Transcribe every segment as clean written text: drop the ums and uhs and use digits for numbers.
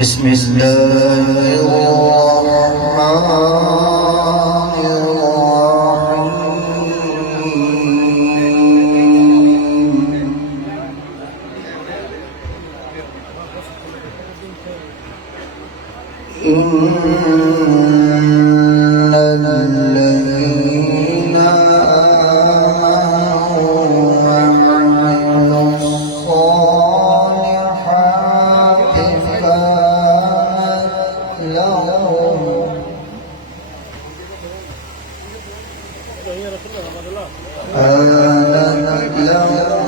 بسم الله الرحمن الرحيم إن الذين آمنت لهم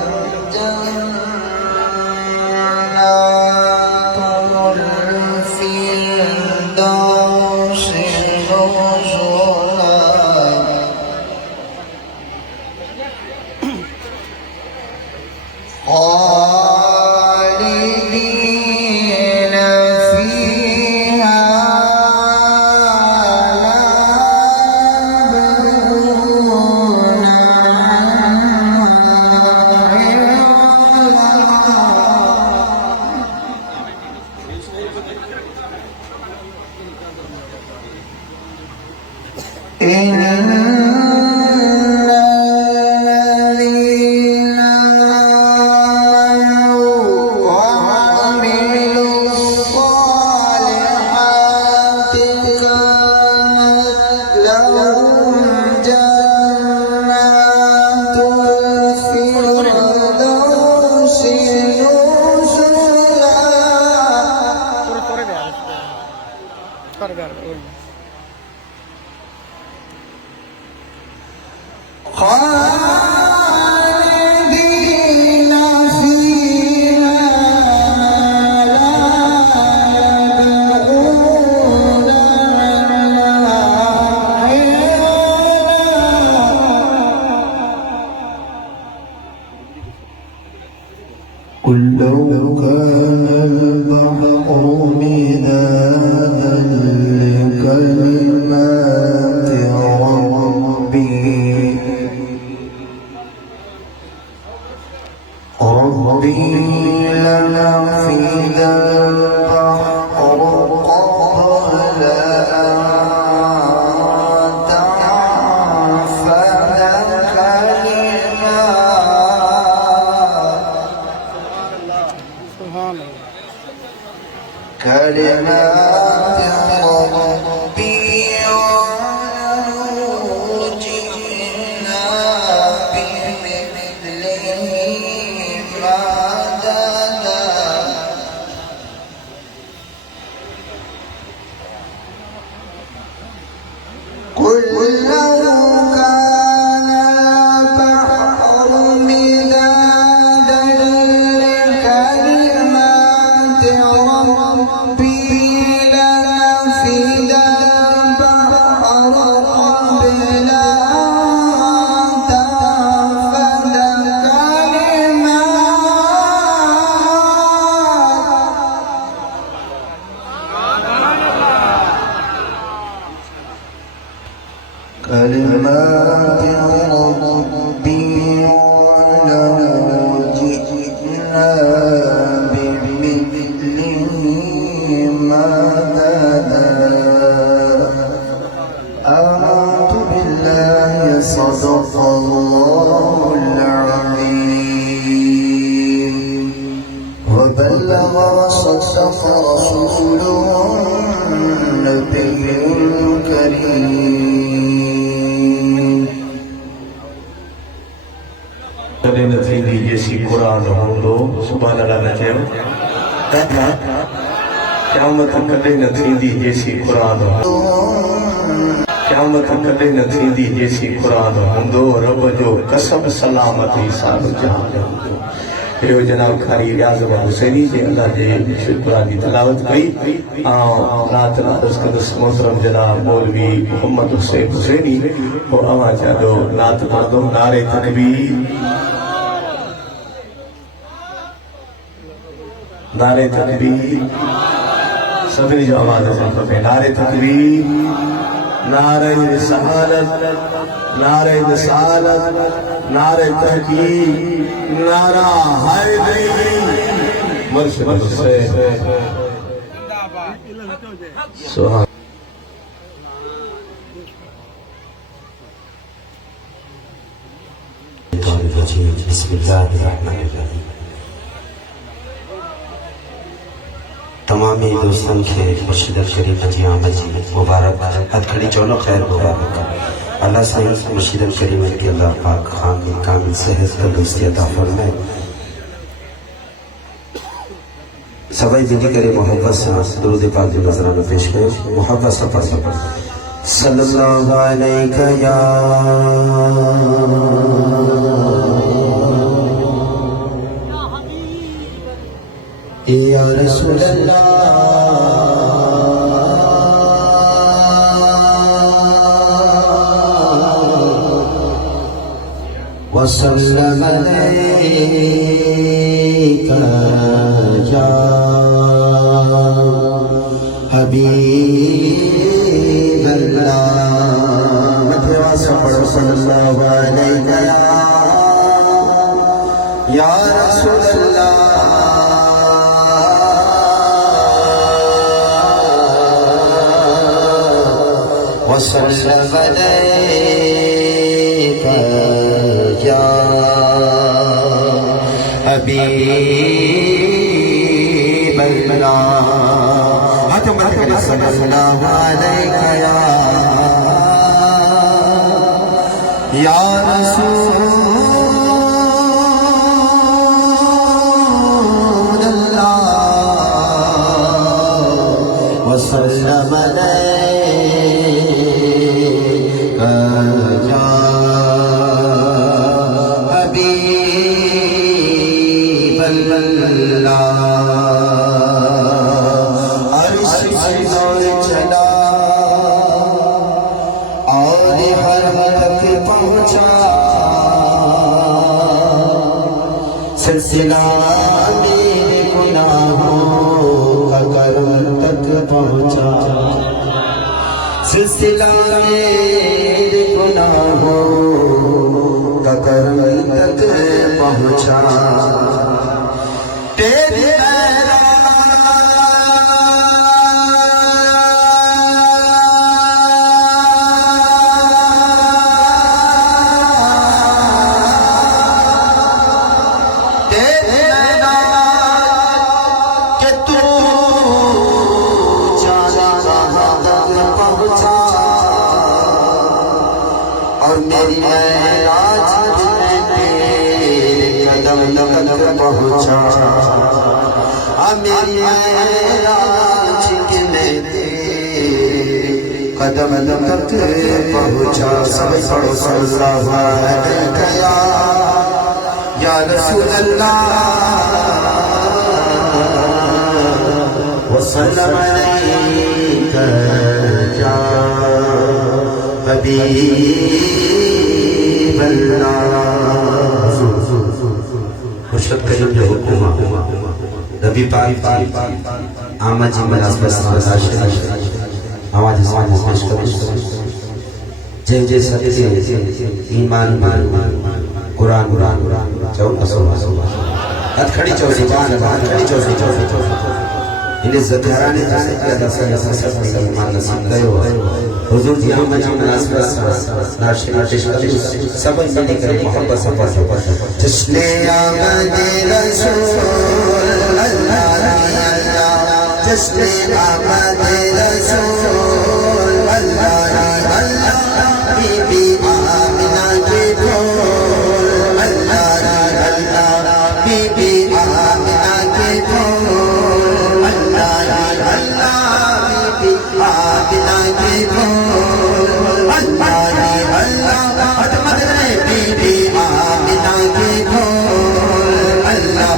جنات الفردوس نزلا خالدين فيها إن الذين آمنوا وعملوا الصالحات كانت لهم جنات الفردوس نزلا خالدين فيها لا يبغون عنها قل لو كان البحر مدادا لكلمات ربي لنفد البحر قبل أن تنفد كلمات ربي ولو جئنا بمثله مددا قل لو كان البحر مدادا لكلمات ربي لنفد البحر قبل أن تنفد كلمات ربي ولو جئنا بمثله مددا آمنت بالله صدق الله العظيم وبلغ وصدق رسوله النبي الكريم कदे न थींदी जैसी कुरान हूंदो सुभान अल्लाह न चयो क़यामत कदे न थींदी जैसी कुरान क़यामत कदे न थींदी जैसी कुरान हूंदो रब जो कसम सलामती साब जहान हूंदो यो जनाब कारी रियाज़ हुसैनी जे अल्लाह जे शुक्रान की तलावत कई रात नादस कदस मोहतरम जनाब मौलवी मोहम्मद हुसैन हुसैनी और अवां चादो नात पढ़दो नारे तकबीर नारे तकबीर सभी जो आवाज है नारे तकबीर नारे रिसालत नारे रिसालत नारे तहकीक नारा हैदरी मर्शद हुसैन सुहा तमामी दोस्तों के मुर्शिद करीम जी आमद जी मुबारक हथखड़ी चौनो खैर मुबारक अल्लाह से मुर्शिद करीम की अल्लाह पाक खान कामिल सेहत तंदुरुस्ती अता फरमाए। सबाई बिंदी करे मोहब्बत से दुरूद पाक की नजराना पेश करो मोहब्बत से पढ़ सल्लल्लाहु अलैहि या रसूल अल्लाह वसल्लम अलैका या हबीब अल्लाह मथवा सपड़ सल्लल्लाहु अलैका या रसूल अल्लाह वसल्लम अलैका या हबीब अल्लाह हाथों में रखकर सल्लल्लाहु अलैका या रसूल अल्लाह वसल्लम सिलसिला मेरे गुनाहों का करम तक पहुँचा सिलसिला मेरे गुनाहों का करम तक पहुँचा तेरी और मेरी राज कदम तक पहुँचा मेरी राज कदम तक पहुँचा सब पढ़ो सल्लल्लाहु अलैहि या रसूल अल्लाह वसल्लम अलैका या हबीब अल्लाह मुर्शिद करीम जो हुक्म नबी पाक आमद जी मनासबत आवाज पेश करो जे सत्य ईमान कुरान चौक हथखड़ी चौसी इन्हें ज़काराने जाने की अदा से ईमान नसीब करो हुजूर जी आमद जी मनासबत नाशिर पेश करो सब मिलकर करे मोहब्बत से पढ़ो जश्ने आमद रसूल अल्लाह जश्ने आमद रसूल अल्लाह बीबी आमिना के फूल अल्लाह बीबी आमिना के फूल अल्लाह बीबी आमिना के फूल अल्लाह अदमत ने बीबी आमिना के फूल अल्लाह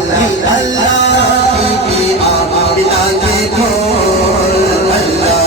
बीबी आमिना के फूल अल्लाह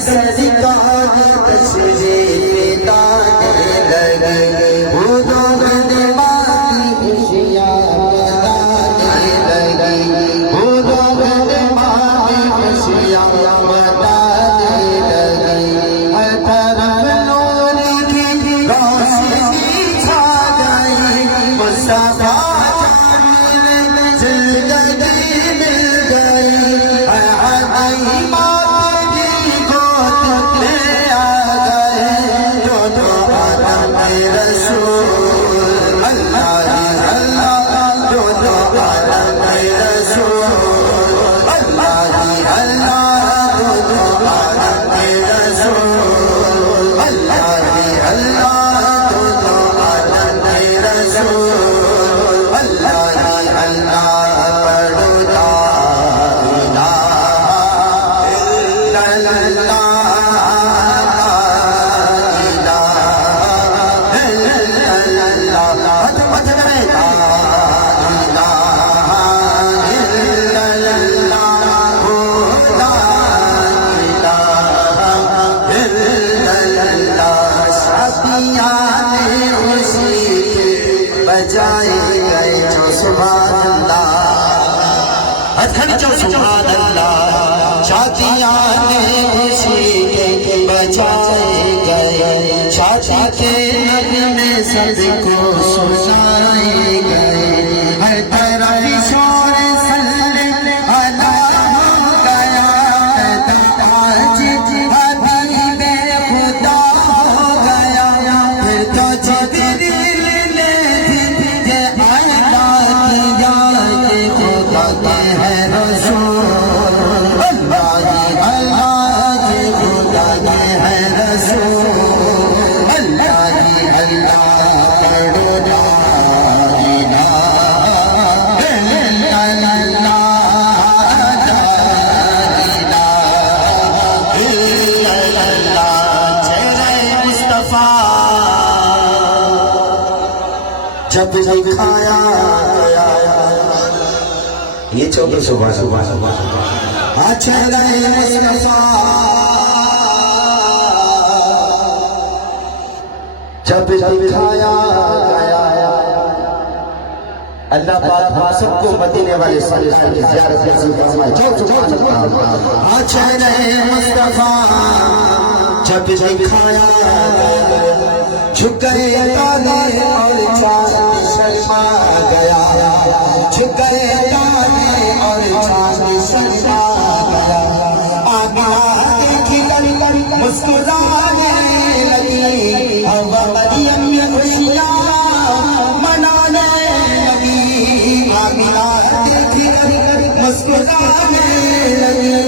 सरकार तशरीफ लाने लगे बजाए गए जो सुभान अल्लाह, हथकड़ी जो सुभान अल्लाह, शादियां ने खुशी के बजाए गए, शादी के नगमे सबको सुनाए गए, हर तरफ शोर सल्ले अला हो गया, आज हबीबे खुदा हो गया, फिर तो जिब्रील ने ये आया किया कि खुदा के है रसूल, अल्लाह अल्लाह के खुदा के है रसूल, अल्लाह अल्लाह पढ़ो ला इलाहा इल्लल्लाह, ला इलाहा इल्लल्लाह, चेहरे मुस्तफा जब दिखाया गया, ये 14 सुबह चेहरे मुस्तफा जब दिखाया गया, अल्लाह पाक हम सबको मदीने वाले सल्लल्लाहु अलैहि वसल्लम की ज़ियारत नसीब फरमाए। जो सुभान अल्लाह, चेहरे मुस्तफा जब दिखाया गया, झुक गए तारे और चांद शर्मा गया, झुक गए तारे और चांद शर्मा गया, आमिना देखी कर मुस्कुराने लगी, हवा मरियम में खुशियाँ मनाने लगी, आमिना देखी कर मुस्कुराने लगी,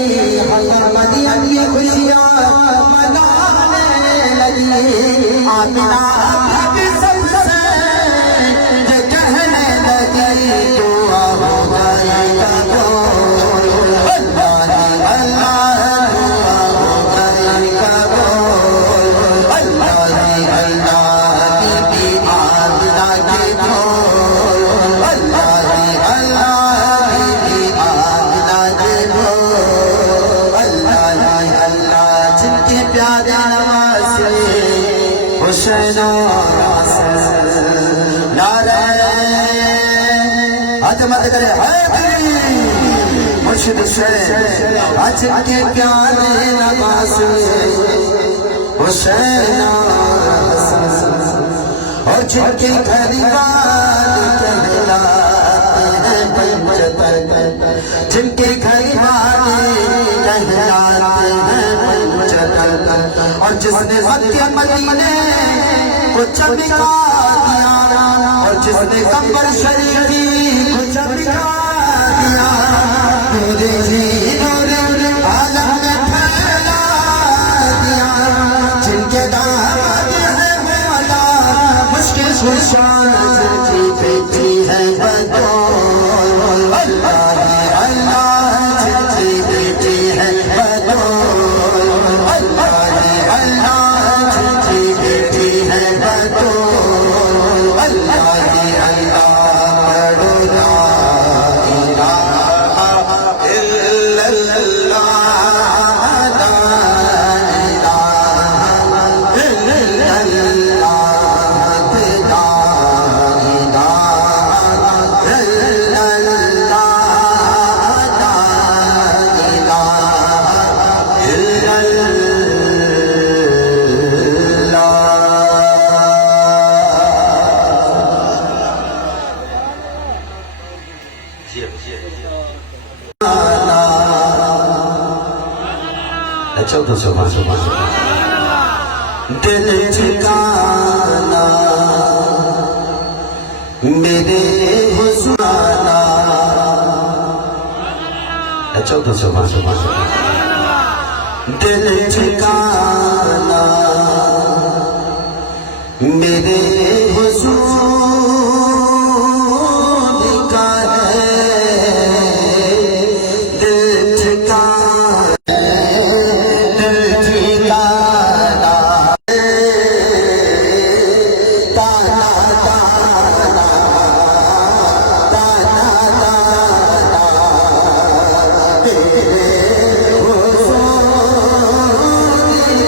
हवा मरियम में खुशियाँ मनाने लगी, आमिना भी सबसे ये कहने लगी, दुआ हो जाएगा तो अल्लाह अल्लाह, दुआ हो जाएगा तो अल्लाह अल्लाह, बीबी आमिना के बोल, अल्लाह अल्लाह, बीबी आमिना के बोल, अल्लाह अल्लाह, जिनके प्यारे नवासे हुसैन नारे हाथ मत करे हैदरी मुर्शिद से, आज के प्यारे नवासे हुसैन और जिनके घरवाले कहलाते हैं पंचतन, जिनके घरवाले कहलाते हैं पंचतन, और जिसने सत्य मदीने को चमका दिया, और जिसने कंबर शरीफी को चमका दिया, पूरे नूर आलम में फैला दिया, जिनके दामाद है मौला मुश्किल खुशान की बेटी है बतौल, अल्लाह अल्लाह जिनकी बेटी है बतौल, अल्लाह अल्लाह जिनकी बेटी है बतौल, अल्लाह अल्लाह पढ़ो ला इलाहा इल्लल्लाह, ला इलाहा इल्लल्लाह, ला इलाहा इल्लल्लाह, ला इलाहा इल्लल्लाह। चौदह सुबह दिल ठिकाना मेरे हुस्ना, 14 सुबह दिल ठिकाना मेरे हुजूर का है, दिल ठिकाना ताना ताना ताना ताना तेरे हुजूर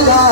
का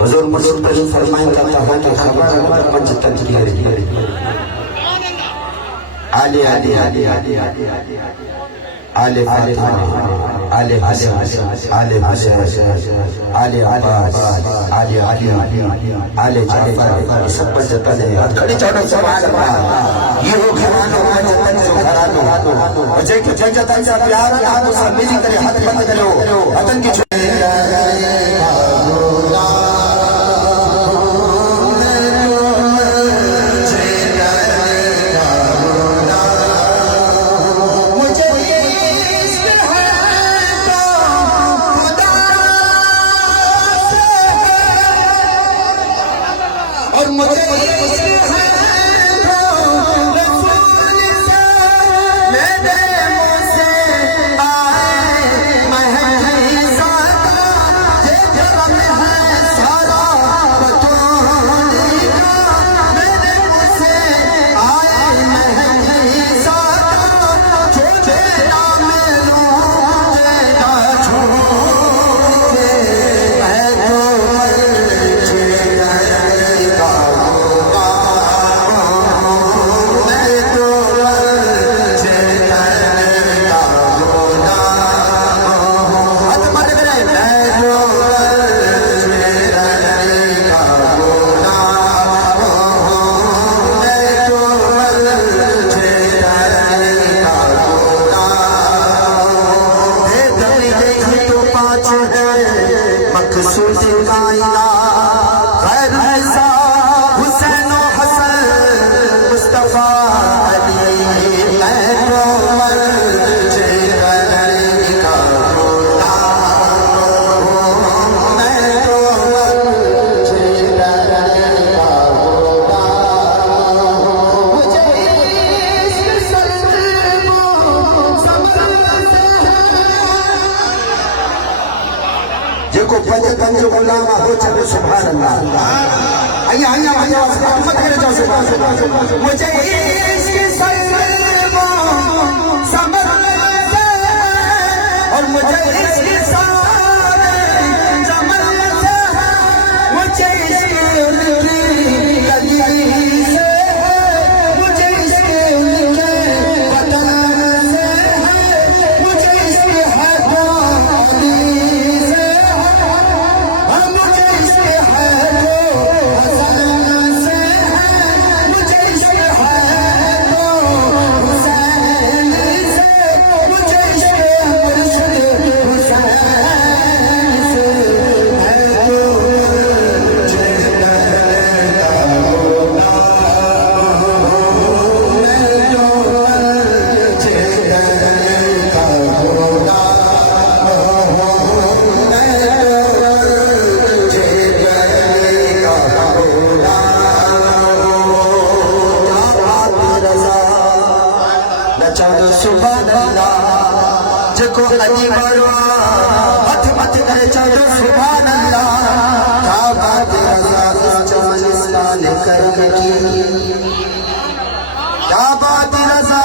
हुजूर मुस्तफा फरमाया करता है कि खबर पंच तकदीर आले आले आले आले आले फातिमा आले हसन आले हुसैन आले अब्बास आले अली आले जाफर सब पर जता है खड़ी चौड़ो सुभान अल्लाह ये हो घरानो जतन जो घरानो वजह के जता से प्यार का तो सब मिली करे हाथ बंद करो वतन की मेरे मुँह से आए महज़ पंज पंज गुलाम हो चलो सुभान अल्लाह आइया आइया आइया मत करे जाओ सुभान मुझे इसके सल्लमो समर से और मुझे इसके सारे जमल से मुझे इसके लगी से मुझे इसके वतन से मुझे इसके हाथों से मुझे इसके हाथों हसन से मुझे इसके हाथों हुसैन से मुझे इसके मुर्शिद हुसैन से है सुभान अल्लाह जको अजी मारो हथ मत करे चलो सुभान अल्लाह क्या बात रजा चमन इस्लाम करम की क्या बात रजा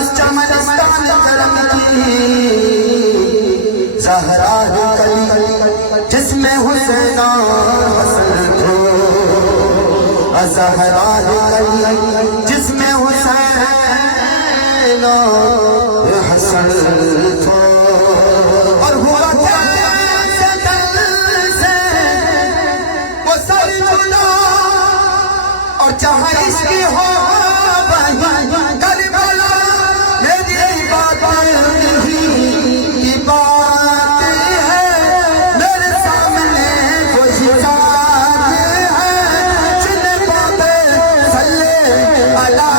इस चमन इस्लाम करम की ज़हरा है कली जिसमें हुसैन हसन थो ज़हरा है कली जिसमें हुसैन हसन थो और हुआ कैसे दिल से वो सर जुदा और चाहे इसकी हो करबला मेरी बात की बात है मेरे सामने कोई जात है जिन्हें बाबे सल्ले अला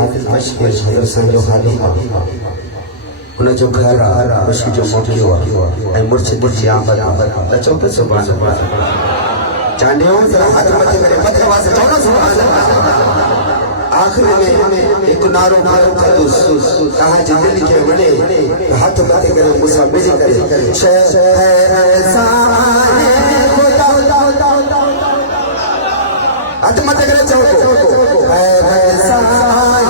हाफिज मशहूर मदरसा जो हाली उन जो घर आहे खुशी जो मौक़ो आहे ऐं मुर्शिद जी आमद त चओ त सुभान अल्लाह चांडियो हथ मथे करे मथे वासे चओ न सुभान अल्लाह आखिर में एक नारो कदुस कहा जी दिल के वणे हथ मथे करे मुसा मिली करे शहरसाने खुदा हथ मथे करे चओ सजन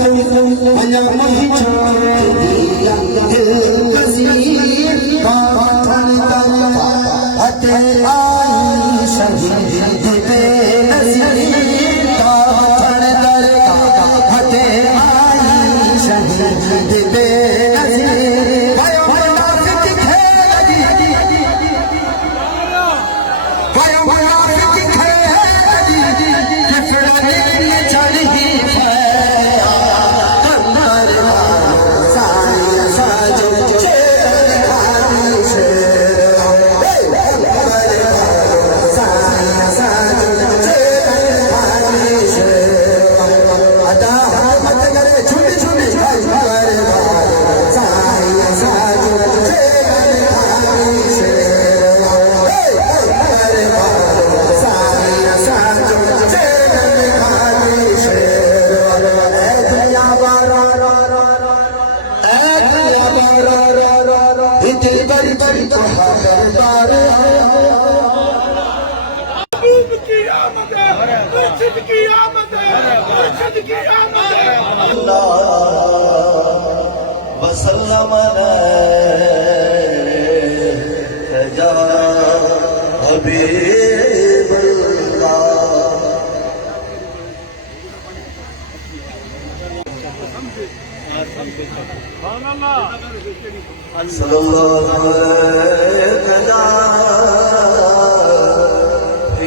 अया मही छोड़ दिया दिल कसीर का थर दरवा हते आई शहीद बेनज़ीर का थर दरवा हते आई शहीद बेनज़ीर वाया मुनाफिक खेदी वाया मुनाफिक खेदी कि फिरौन चढ़ी वसल्लम जा हबीबल्लाह सल्लल्लाहु अलैहि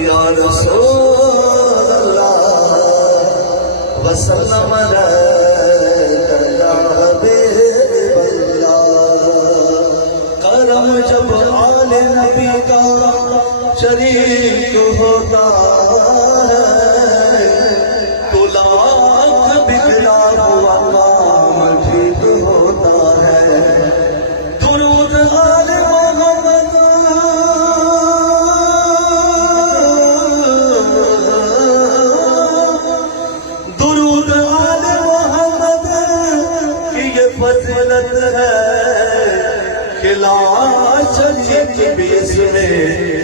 या रसूलल्लाह वसल्लम करम जब आले नबी का शरीक होता है तो लाख बिगड़ा हुआ काम ठीक होता है दुरूद आले मोहम्मद दुरूद आले मोहम्मद की ये फजीलत है खिला शरीक भी इसमें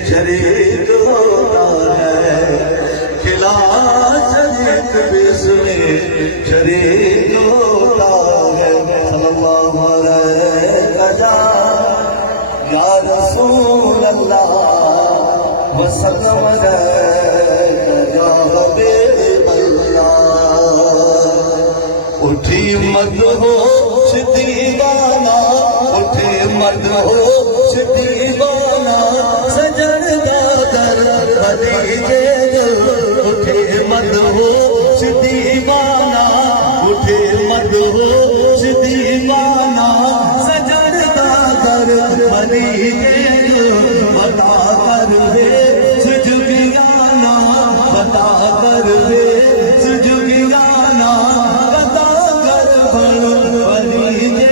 शरीक होता है खिला शरीक भी इसमें शरीक होता है सल्लल्लाहु अलैहि वसल्लम या रसूल अल्लाह वसल्लम या हबीबल्लाह उठी मदहोश दीवाना उठे मदहोश दीवाना सजदा दर भदीजे उठे मदहोश दीवाना उठे मदहोश दीवाना सजदा दर भदीजे बता कर वे सुजुगियाना बता कर वे सुजुगियाना बता कर भदीजे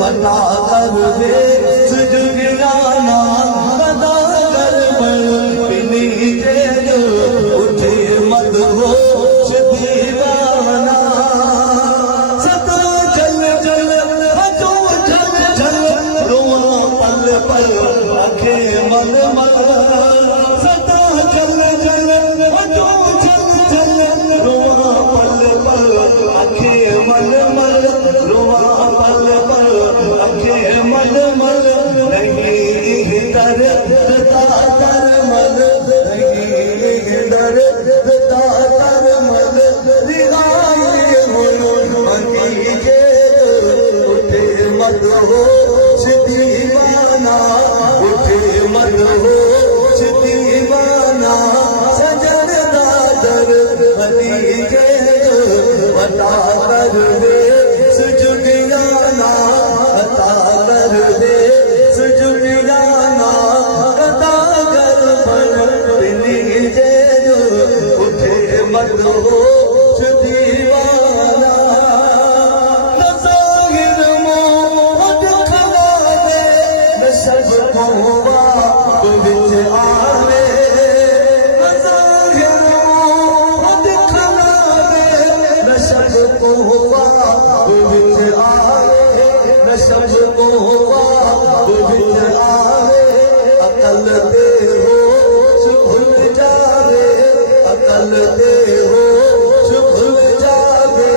बता कर वे सुजुगियाना बता कर भदीजे उठे मदहोश दीवाना सदा चल चल हजो चल चल रोआ पल पल आखे मल मल सदा चल चल हजो चल चल रोआ पल पल आखे मल मल रोआ पल पल आखे मल मल नहीं दर्द तातर मल नहीं दर्द तातर मल रिगाई हो भतीजे उठे मदहोश दीवाना उठे मदहोश दीवाना सजदा दर भतीजे बता कर दे सुजुगियाना बता कर दे सुजुगियाना बता कर भतीजे उठे मदहोश दीवाना नज़ाहिर मोहब्बत खला दे न सब कोवा विच आवे नज़ाहिर मोहब्बत खला दे न सब कोवा विच आवे न सब कोवा विच आवे अकल दे होश भूल जावे अकल दे होश भूल जावे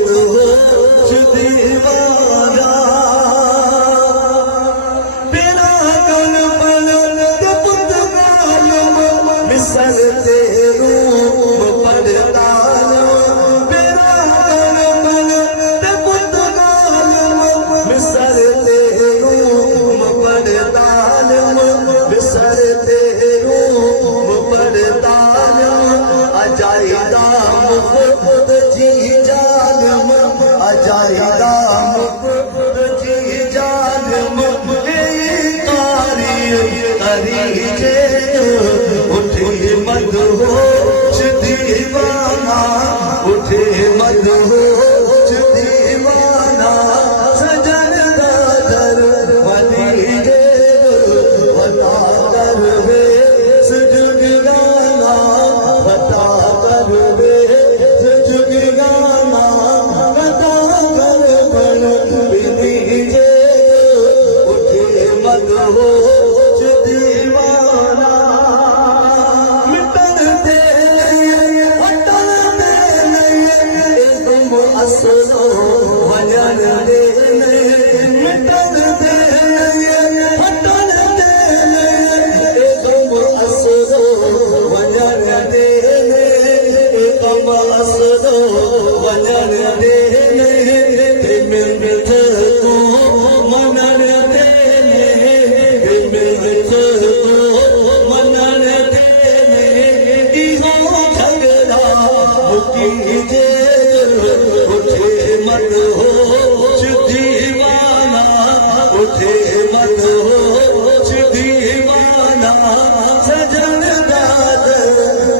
मदहोश दीवाना बिना कल पल ते पुतगाल मिसल ते रूप पड़ताल बिना कल पल ते पुतगाल मिसल ते रूप पड़ताल मिसल ते रूप पड़ताल अजाइदा मुफ्त जी जालम अजाइदा मुफ्त जी जालम तारी जे उठे मदहोश दीवाना उठे मदहोश दीवाना सजन दादर वली जे वता कर वे सजन गाना वता कर वे सजन गाना वता कर बन बिनी जे उठे मदहोश दीवाना मिटन दे हटन दे तुम असलो वजन दे मिटन दे हटन दे तुम असलो वजन दे तुम असलो वजन दे मिलत को मनन दे मिलत को मनन दे इहो झगड़ा मुकी जे उठे मदहोश दीवाना उठे मदहोश दीवाना सजन दादर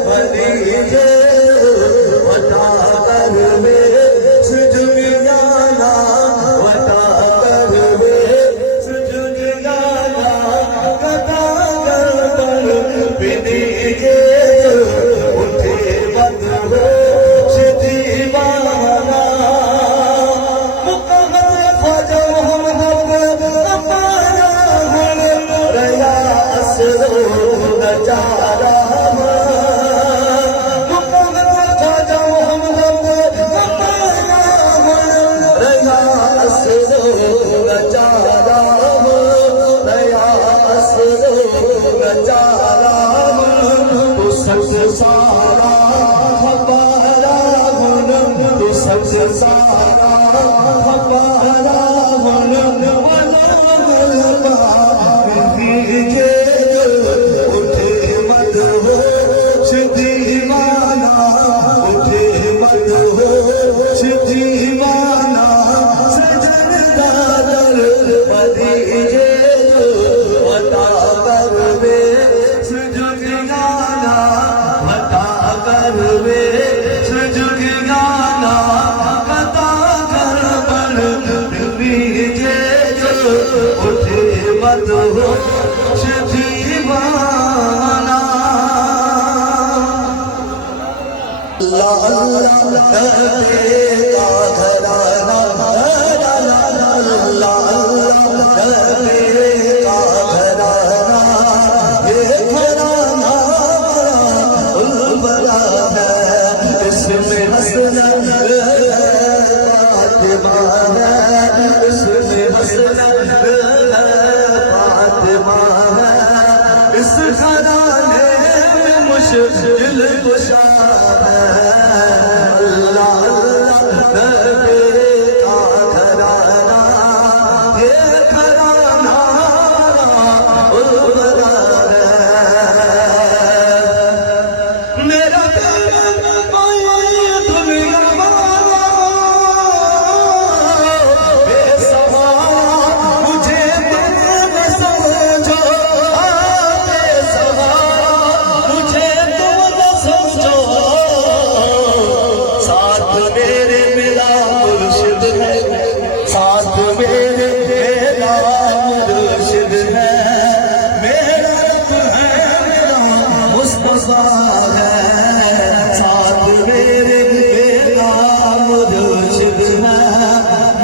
वली जे वता कर वे सजन गाना वता कर वे सजन गाना वता कर बन बिनी जे उठे मदहोश दीवाना मुकम्मल ख्वाजा मोहम्मद अपारा हन रया असरो नजारा मुकम्मल ख्वाजा मोहम्मद अपारा हन रया असरो नजारा रया असरो नजारा तो सबसे सारा हमारा हुन तो सबसे सारा हमारा हुन जे उठे मदहोश दीवाना उठे मदहोश दीवाना सजन दादर वली जे वता कर वे सजन गाना वता कर वे सजन गाना वता कर बन बिनी जे उठे मदहोश दीवाना अल्लाह अल्लाह का घराना अल्लाह अल्लाह का घराना ये घराना बड़ा है इसमें हसनत फातिमा है इसमें हसनत फातिमा है इस घराने में मुश्किल कुशा है अल्लाह अल्लाह नबी का घराना ये घराना बड़ा है मेरा दुनिया वाला बेसहारा मुझे तुम समझो बेसहारा मुझे तुम समझो साथ मेरे मिला मुर्शिद है साथ मेरे मेरा मुर्शिद है मेरा रब है मेरा मुस्तफा है साथ मेरे मेरा मुर्शिद है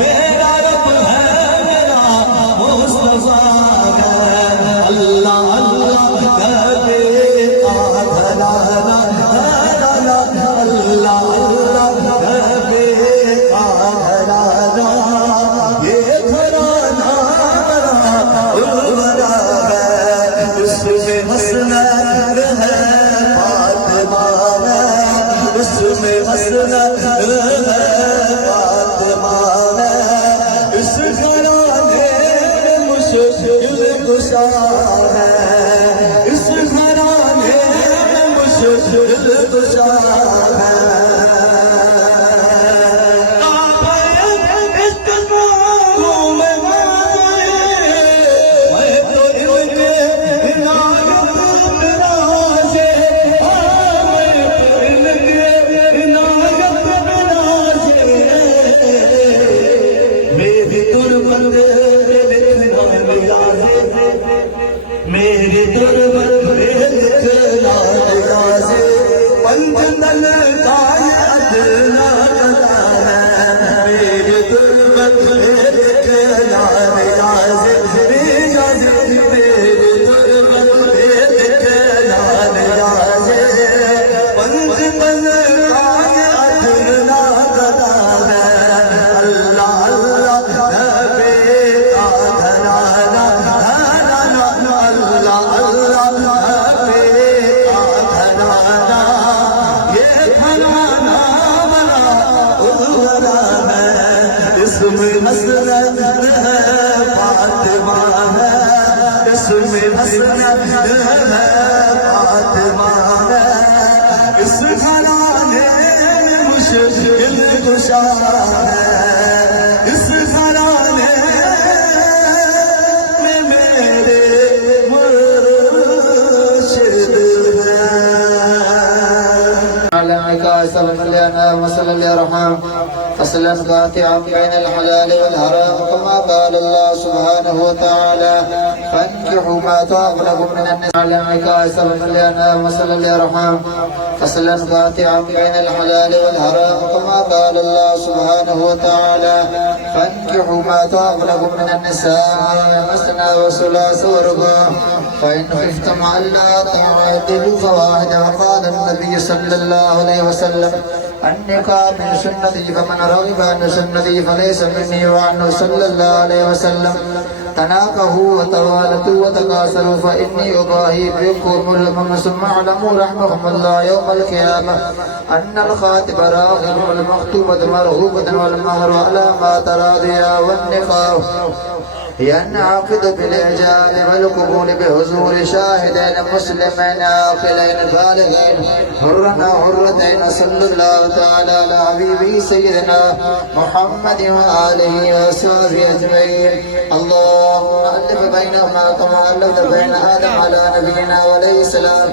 मेरा रब है मेरा मुस्तफा है अल्लाह अल्लाह करे घराना अल्लाह अल्लाह करे कुशा है, इस घराने में मुश्किल कुशा है। मेरे दुर्बल लिखना नियाज़े पंजनल का अदना कदा है। मेरे दुर्बल लिखना नियाज़े नियाज़े मेरे दुर्बल लिखना नियाज़े पंजनल का अदना कदा है। अल्लाह अल्लाह बेता घराना इसमें हसरत है फातिमा है, इसमें हसरत है फातिमा है। इस घराने में मुश्किल कुशा है, इस घराने में मेरे मुर्शिद فصلا قاطعا بين الحلال والحرام كما قال الله سبحانه وتعالى فانكحوا ما طاب لكم من النساء فصلا قاطعا بين الحلال والحرام كما قال الله سبحانه وتعالى فانكحوا ما طاب لكم من النساء مثنى وثلاث ورباع فإن خفتم ألا تعدلوا فواحدة. وقال النبي صلى الله عليه وسلم النكاح من سنتي فمن رغب عن سنتي فليس مني. وعنه صلى الله عليه وسلم تناكحوا وتوالدوا وتكاثروا فإني أباهي بكم الأمم. ثم اعلموا رحمكم الله يوم القيامة أن الخاطب راغب والمخطوبة مرغوبة والمهر على ما تراضيا. والنكاح ينعقد بالإعجاب والقبول بحضور شاهدين مسلمين عاقلين بالغين حرا حرتين. صلى الله تعالى على حبيبه سيدنا محمد وآله وصحبه أجمعين. اللهم ألف بينهما كما ألفت بين آدم على نبينا عليه السلام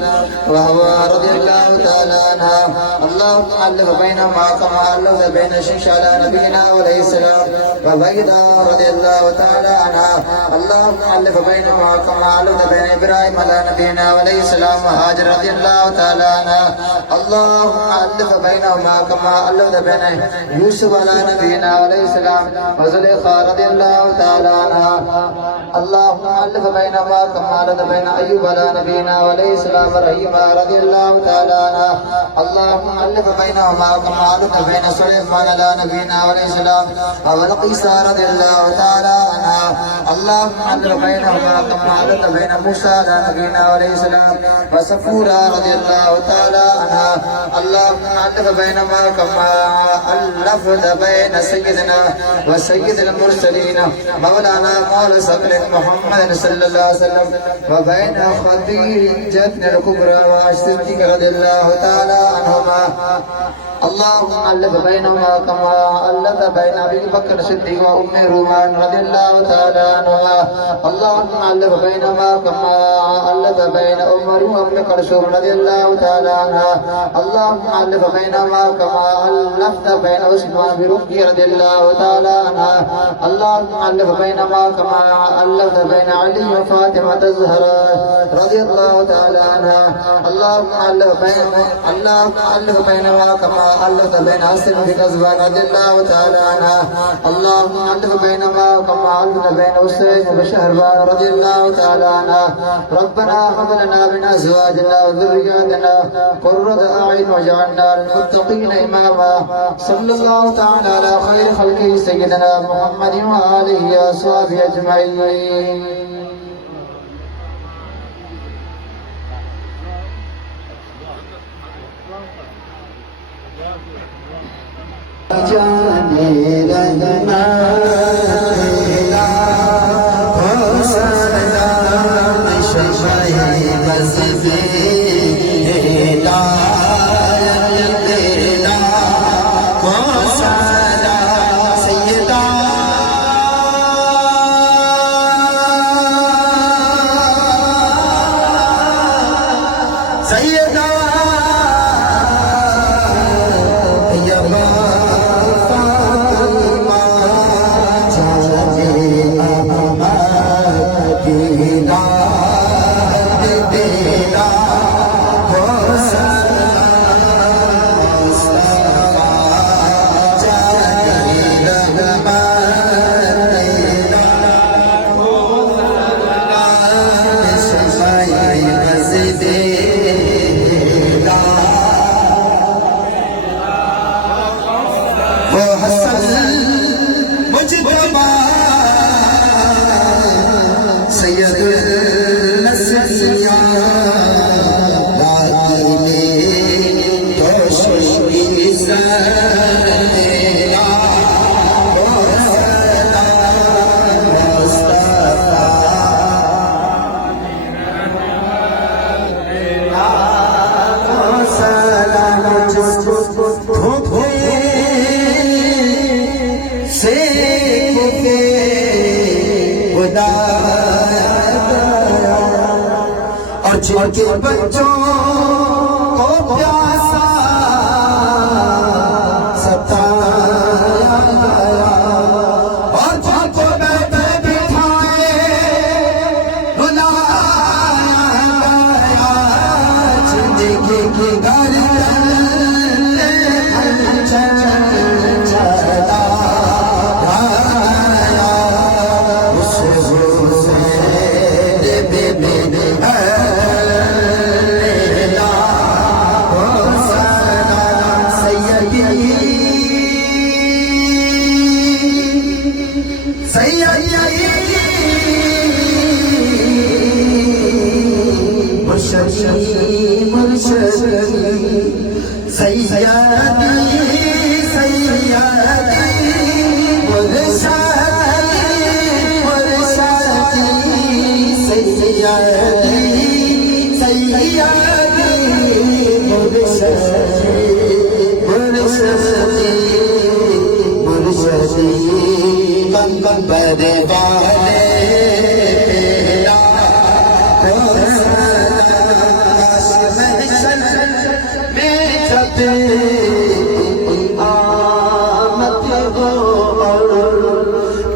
وحواء رضي الله تعالى عنها. اللهم ألف بينهما كما ألفت بين شمس على نبينا عليه السلام وبيضا رضي الله تعالى عنها. اللهم ألف بينهما كما ألفت بين إبراهيم على نبينا عليه السلام وهاجر رضي الله تعالى عنها. اللهم ألف بينهما كما ألفت بين يوسف على نبينا عليه السلام وزليخا رضي الله تعالى عنها. اللهم ألف بينهما كما ألفت بين أيوب على نبينا عليه السلام ورحيما رضي الله تعالى عنها. اللهم ألف بينهما كما ألفت بين سليمان على نبينا عليه السلام وبلقيس رضي الله تعالى عنها. اللهم ألف بينهما كما ألفت بين موسى على نبينا عليه السلام وصفورة رضي الله تعالى عنها. اللهم ألف بينهما كما ألفت بين سيدنا وسيد المرسلين مولانا مولى سقل محمد صلى الله عليه وسلم وبين خديجة الكبرى وصديق رضي الله تعالى عنهما. اللهم ألف بينهما كما ألف بين أبي بكر الصديق وأم رومان رضي الله تعالى عنها. اللهم ألف بينهما كما ألف بين عمر وأم كلثوم رضي الله تعالى عنها. اللهم ألف بينهما كما ألفت بين عثمان برقية رضي الله تعالى عنها. اللهم ألف بينهما كما ألفت بين علي وفاطمة الزهراء رضي الله تعالى عنها. اللهم ألف بينهما كما ألف بين حسن بكذبان رضي الله تعالى عنها. اللهم ألف بينهما كما ألفت بين حسين وشهربان رضي الله تعالى عنها. ربنا هب لنا من أزواجنا وذرياتنا قرة أعين واجعلنا للمتقين إماما. صلى الله تعالى على خير خلقه سيدنا محمد وآله وصحبه أجمعين. जाने रहना मुझके बच्चों को प्यासा सताया गया और जिनको बैठे बिठाए रुलाया गया जिंदगी की गर्दन चला गया उस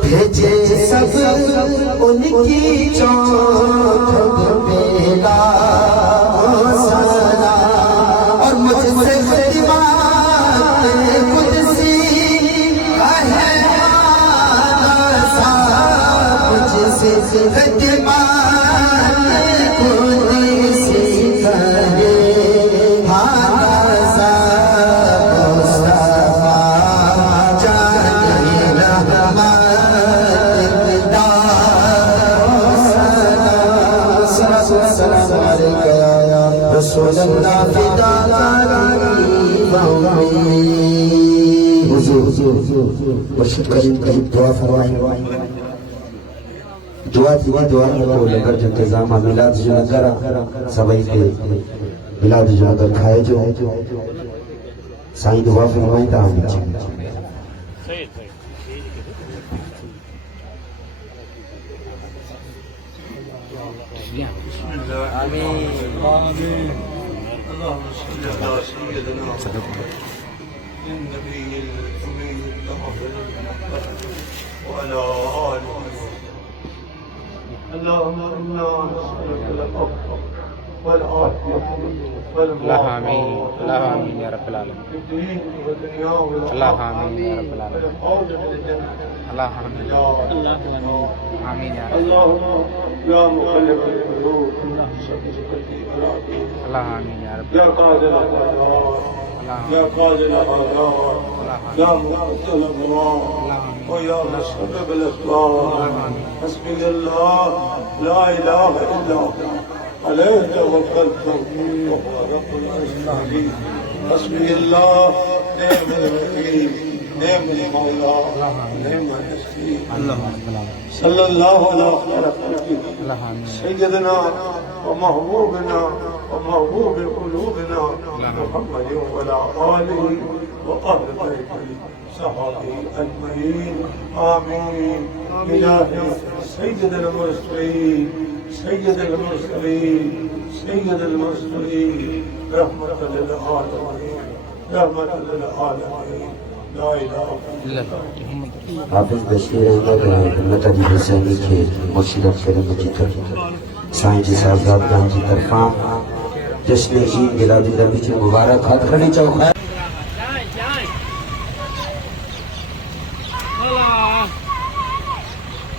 भेजे सब उनकी चौथ बेला सना और मुझसे कुदसी है मुझसे कुदसी करे मुर्शिद करीम करीब दुआ फरमाएं दुआ थी दुआ को लेकर जो इंतजाम मिलाद जो नगर सभी के मिलाद जो नगर खाए जो साईं दुआ फरमाएं था हम आमीन اللهم صل على سيدنا النبي الأمي الأفضل وعلى آله اللهم إنا نسألك العفو والعافية اللهم آمين اللهم آمين يا رب العالمين في الدين والدنيا اللهم آمين يا رب العالمين والعودة من الجنة اللهم آمين آمين يا رب اللهم يا مقلب القلوب ثبت قلبي على دينك اللهم آمين يا رب يا قادر الأقدار يا قادر الأقدار يا مقتل الأمراض ويا مسبب الأسباب حسبي الله لا إله إلا هو عليه توكلت وهو رب العرش العظيم حسبي الله نعم الوكيل نعم المولى نعم النصير صلى الله على خير خلقه سيدنا ومحبوبنا ومحبوب قلوبنا محمد وعلى آله وأهل بيته صحابه أجمعين آمين إلهي سيد المرسلين سيد المرسلين سيد المرسلين رحمة للعالمين رحمة للعالمين لا إله إلا الله हाफिज बशीर अहमद हिम्मत अली हुसैनी के मुर्शिद करीम की तरफ साईं जी साहब जी तरफा जश्न ईद मिलाद नबी की मुबारक हाथ खड़ी चौक है।